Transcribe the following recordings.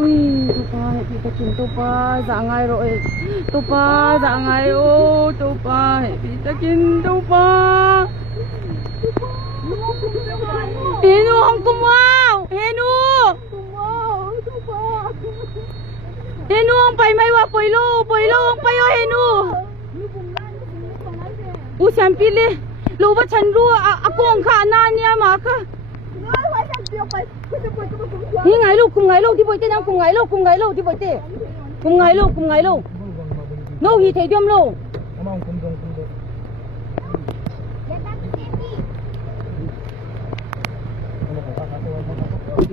Ui, tupa, kita kin tupa, zangai roe. Tupa, zangai oh, tupa, kita kin tupa. Henu ang kumau, henu. Henu ang pai mai wa poilo, poilo ang payo henu. U champile, lo ba chan lu ako ang kha na niya ma ka. Hi ngai lu kum ngai lu di boi te nang kum ngai lu di boi te. Kum ngai lu. No hi thei diam lu.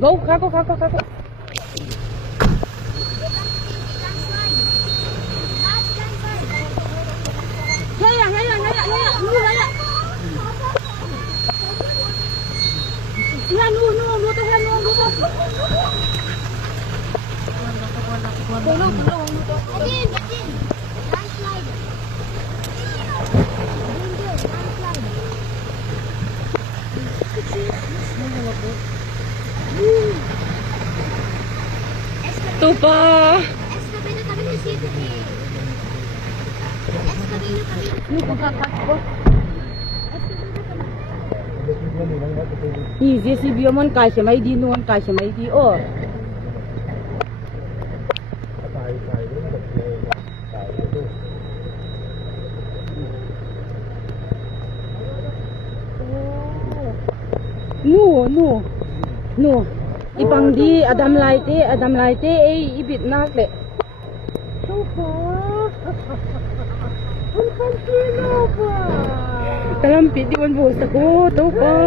Go kako. Ya nu tu ya nu tu. Tolong. Adin. Landslide. Tupa. Ni JCB mon kai se mai di nuan kai se mai di o. No. Ipang di Adam Laite ay ibit nak le. Sofa. Ang pagkino pa. Talampit di man buhos ako, Tupa.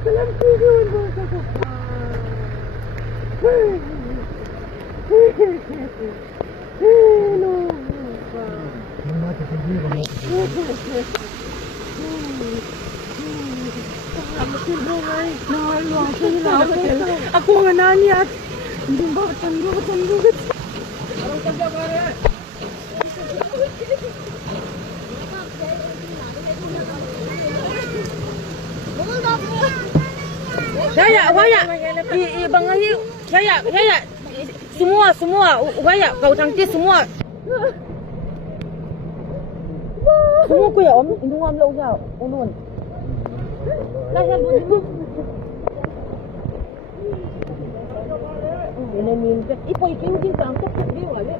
Talampit di man buhos ako. Hello, ako nga nani at hindi ba tandugat. Saya, ibangahi, saya, semua, saya, kau tangkis semua. Semua ko ya om, indung am lo ya, ulun. Lahir dulu. Ini minta, ipo ikin tangkap dia wale.